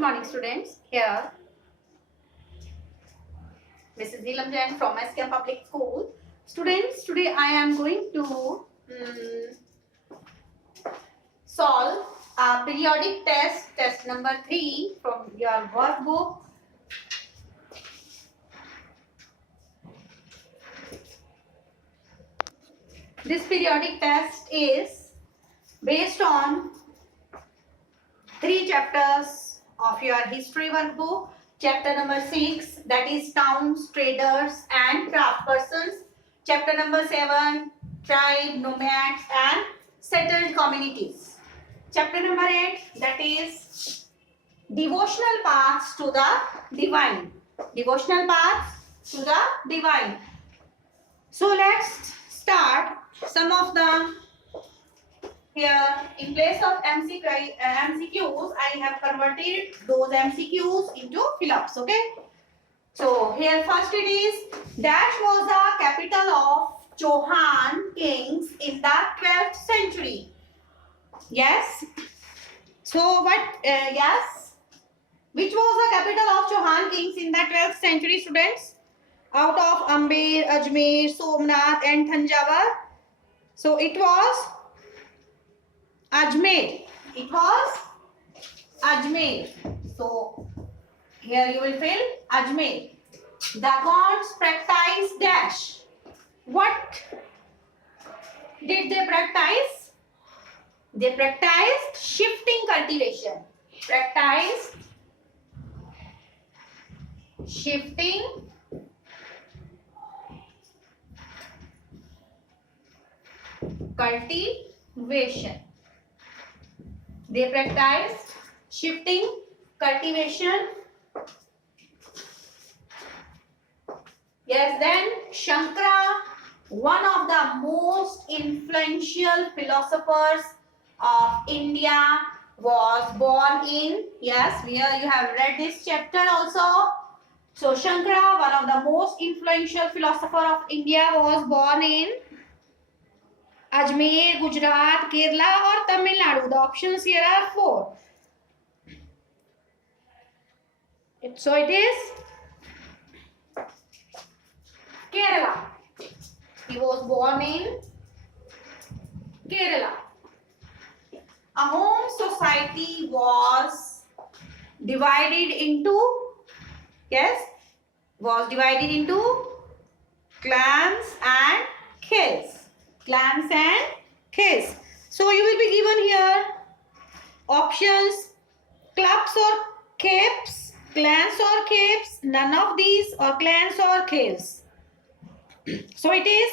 Good morning, students. Here, Mrs. Neelam Jain from S.Sc Public School. Students, today I am going to solve a periodic test number 3 from your workbook. This periodic test is based on 3 chapters of your history workbook. Chapter number 6, that is towns, traders and craft persons. Chapter number 7, tribe, nomads and settled communities. Chapter number 8, that is devotional paths to the divine. Devotional paths to the divine. So let's start some of the. Here, in place of MCQs, I have converted those MCQs into fill-ups. Okay. So here first it is, Dash was the capital of Chauhan kings in the 12th century. Yes. So what? Yes. Which was the capital of Chauhan kings in the 12th century, students? Out of Amber, Ajmer, Somnath and Thanjavur. So it was Ajmer. It was Ajmer. So here you will fill Ajmer. The gods practiced dash. What did they practice? They practiced shifting cultivation. Practiced shifting cultivation. They practiced shifting cultivation. Yes, then Shankara, one of the most influential philosophers of India, was born in, yes, here you have read this chapter also. So Shankara, one of the most influential philosopher of India, was born in Ajmer, Gujarat, Kerala or Tamil Nadu. The options here are 4. So it is Kerala. He was born in Kerala. A home society was divided into, yes, was divided into clans and khels. Clans and khels. So you will be given here options: clubs or capes, clans or capes, none of these, or clans or khels. So it is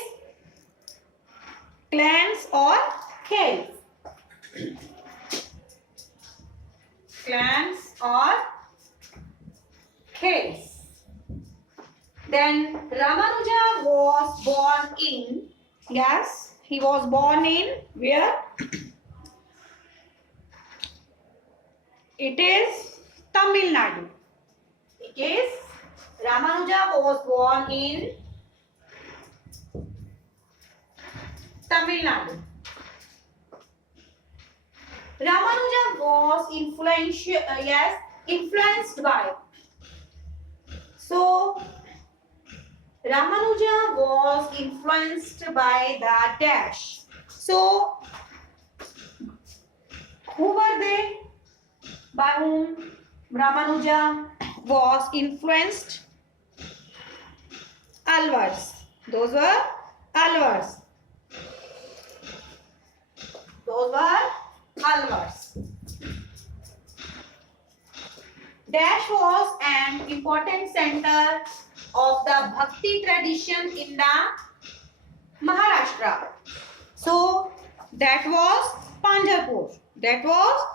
clans or khels. Clans or khels. Then Ramanuja was born in, yes, he was born in where? It is Tamil Nadu. It is Ramanuja was born in Tamil Nadu. Ramanuja was influenced by. So Ramanuja was influenced by the dash. So who were they? By whom Ramanuja was influenced? Alvars. Those were Alvars. Those were Alvars. Dash was an important center of the Bhakti tradition in the Maharashtra. So that was Pandharpur. That was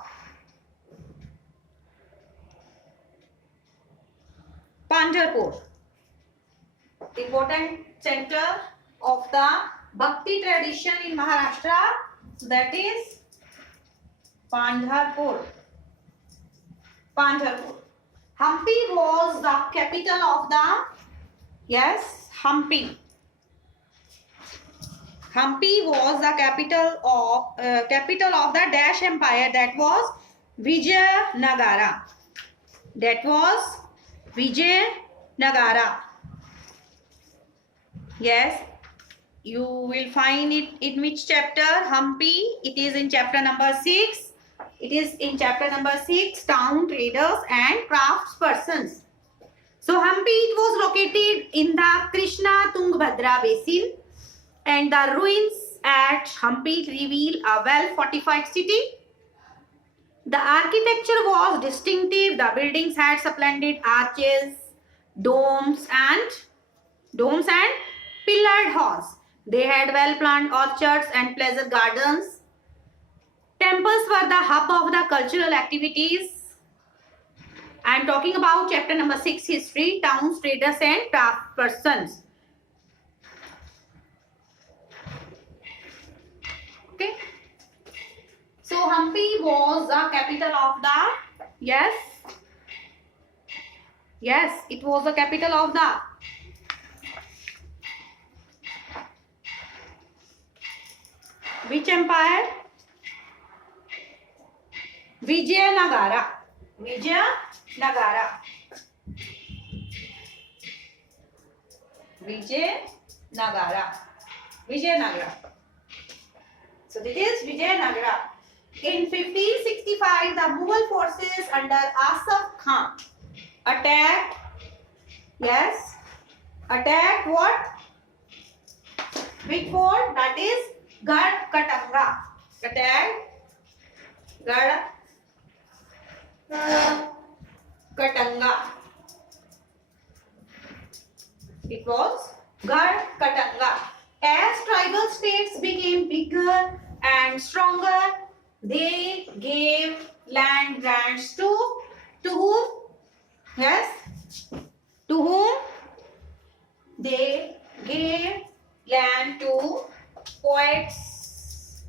Pandharpur. Important center of the Bhakti tradition in Maharashtra. So that is Pandharpur. Pandharpur. Hampi was the capital of the, yes, Hampi. Hampi was the capital of the Dash Empire, that was Vijayanagara. That was Vijayanagara. Yes, you will find it in which chapter? Hampi. It is in chapter number 6. It is in chapter number 6, town traders and craftspersons. So Hampi, it was located in the Krishna Tungabhadra basin, and the ruins at Hampi reveal a well fortified city. The architecture was distinctive. The buildings had splendid arches, domes and pillared halls. They had well-planned orchards and pleasant gardens. Temples were the hub of the cultural activities. I am talking about chapter number 6, history, towns, traders and craftspersons. Okay. So Hampi was the capital of the, yes, it was the capital of the which empire? Vijayanagara. Vijayanagara. So this is Vijayanagara. In 1565, the Mughal forces under Asaf Khan attacked what? Which fort? That is Gadkatanga. Attacked Gadkatanga. It was Gadkatanga. As tribal states became bigger and stronger, they gave land grants to whom? Yes, to whom? They gave land to poets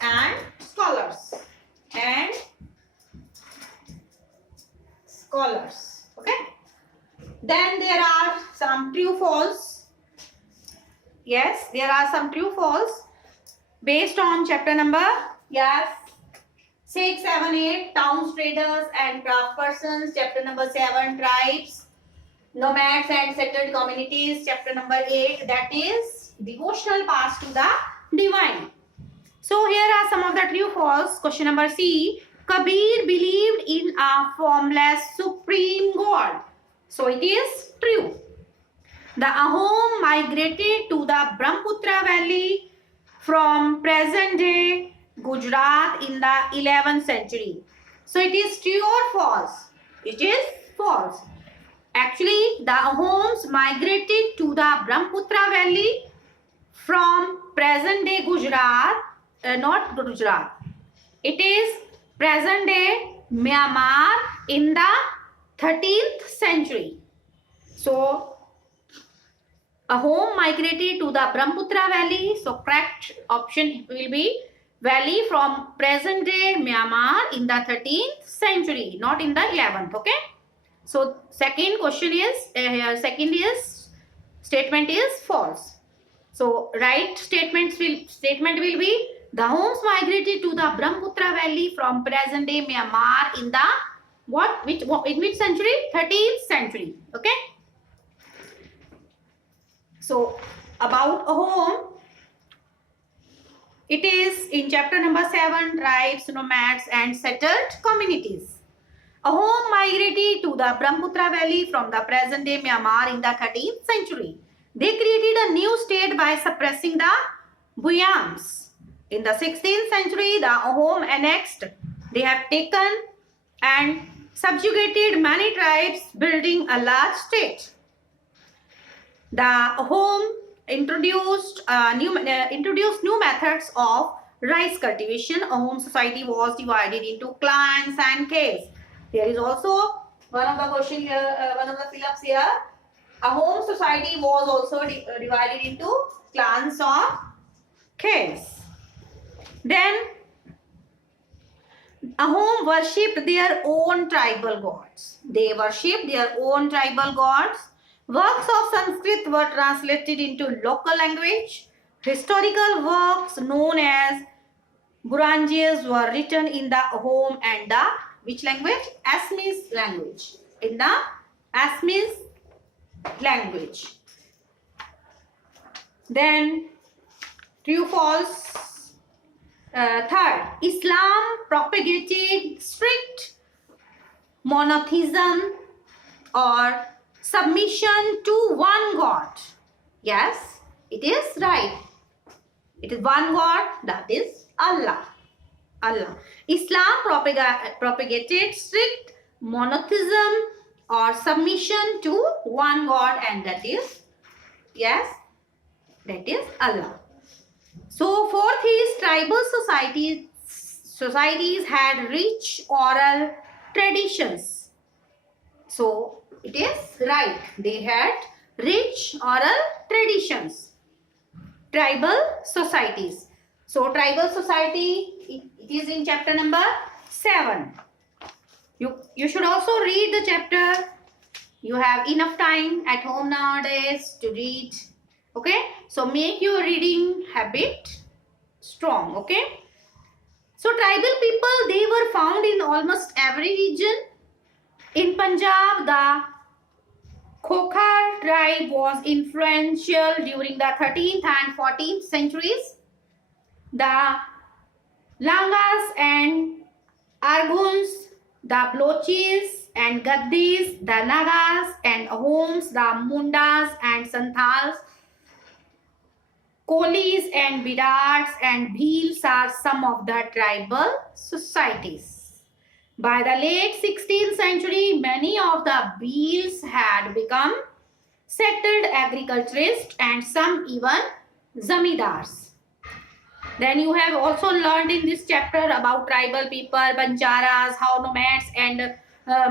and scholars. Okay. Then there are some true false. Yes, there are some true false based on chapter number 6, 7, 8, towns, traders and craftspersons. Chapter number 7, tribes, nomads and settled communities. Chapter number 8, that is devotional paths to the divine. So here are some of the true false. Question number C. Kabir believed in a formless supreme God. So it is true. The Ahom migrated to the Brahmaputra valley from present day Gujarat in the 11th century. So it is true or false? It is false. Actually, the Ahoms migrated to the Brahmaputra valley from present day Gujarat, not Gujarat. It is present day Myanmar in the 13th century. So Ahom migrated to the Brahmaputra valley. So correct option will be valley from present day Myanmar in the 13th century, not in the 11th. Okay. So second question is statement is false. So right statement will be the Ahoms migrated to the Brahmaputra valley from present day Myanmar in the in which century? 13th century. Okay. So about Ahom, it is in chapter number 7, tribes, nomads and settled communities. Ahom migrated to the Brahmaputra valley from the present day Myanmar in the 13th century. They created a new state by suppressing the Buyams. In the 16th century, the Ahom annexed. They have taken and subjugated many tribes, building a large state. The Ahom introduced new methods of rice cultivation. Ahom society was divided into clans and caves. There is also one of the question here, one of the fill-ups here. Ahom society was also divided into clans or caves. Then Ahom worshipped their own tribal gods. They worshipped their own tribal gods. Works of Sanskrit were translated into local language. Historical works known as Guranges were written in the home and the which language? Assamese language. In the Assamese language. Then true false. Third, Islam propagated strict monotheism or submission to one God. Yes, it is right. It is one God, that is Allah. Allah. Islam propagated strict monotheism or submission to one God, and that is, yes, that is Allah. So fourth is tribal societies had rich oral traditions. So it is right. They had rich oral traditions. Tribal societies. So tribal society, it is in chapter number 7. You should also read the chapter. You have enough time at home nowadays to read. Okay, so make your reading habit strong. Okay, so tribal people, they were found in almost every region. In Punjab, the Khokhar tribe was influential during the 13th and 14th centuries. The Langas and Arguns, the Blochis and Gaddis, the Nagas and Ahoms, the Mundas and Santals, Kolis and Birats and Bhils are some of the tribal societies. By the late 16th century, many of the Bhils had become settled agriculturists and some even zamindars. Then you have also learned in this chapter about tribal people, banjaras, how nomads and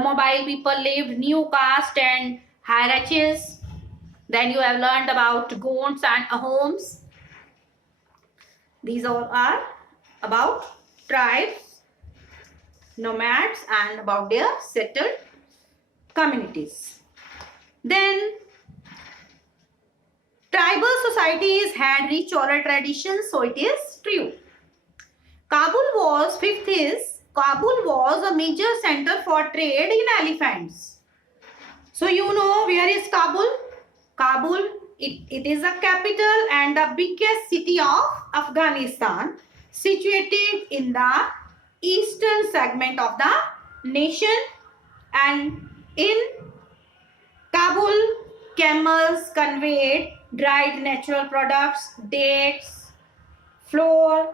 mobile people lived, new caste and hierarchies. Then you have learned about Gonds and Ahoms. These all are about tribes, nomads, and about their settled communities. Then tribal societies had rich oral traditions, so it is true. Fifth is Kabul was a major center for trade in elephants. So you know where is Kabul? Kabul, it is the capital and the biggest city of Afghanistan, situated in the eastern segment of the nation. And in Kabul, camels conveyed dried natural products, dates, flour,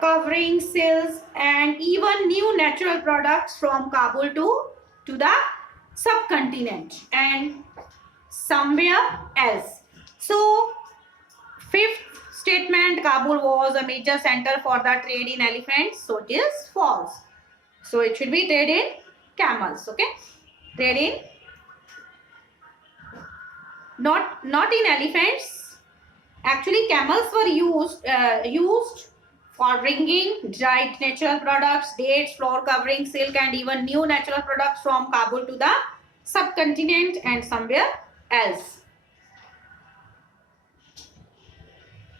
covering silks, and even new natural products from Kabul to the subcontinent and somewhere else. So, fifth statement, Kabul was a major center for the trade in elephants. So, it is false. So, it should be trade in camels. Okay, trade in not in elephants. Actually, camels were used for bringing dried natural products, dates, flour, covering, silk, and even new natural products from Kabul to the subcontinent and somewhere else.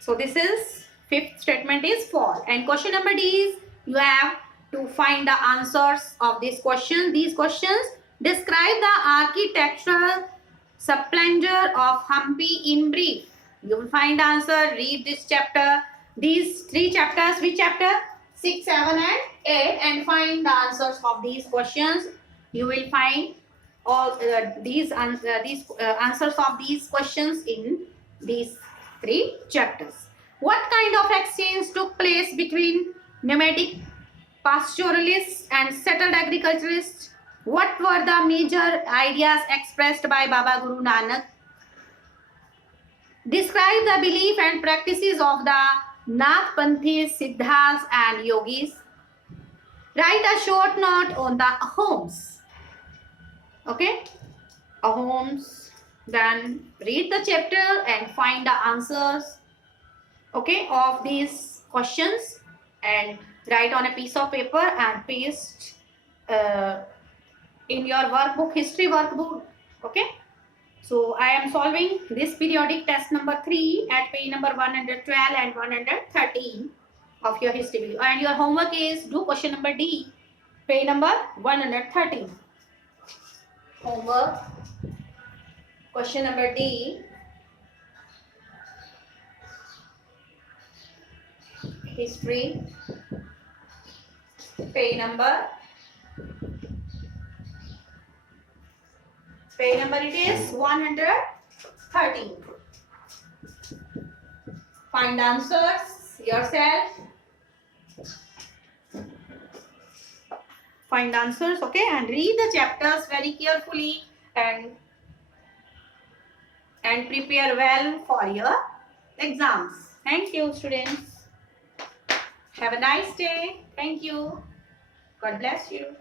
So this is fifth statement is false. And question number D is you have to find the answers of this question. These questions describe the architectural splendor of Hampi in brief. You will find the answer. Read this chapter. These three chapters. Which chapter? 6, 7 and 8, and find the answers of these questions. You will find all these answers of these questions in these 3 chapters. What kind of exchange took place between nomadic pastoralists and settled agriculturists? What were the major ideas expressed by Baba Guru Nanak? Describe the belief and practices of the Nathpanthis, Siddhas and Yogis. Write a short note on the Ahoms. Okay, Ahoms. Then read the chapter and find the answers, okay, of these questions and write on a piece of paper and paste in your workbook, history workbook. Okay, so I am solving this periodic test number 3 at page number 112 and 113. of your history video. And your homework is do question number D, page number 113. Homework, question number D, history, page number it is 113. Find answers yourself. Find answers, okay, and read the chapters very carefully and prepare well for your exams. Thank you, students. Have a nice day. Thank you. God bless you.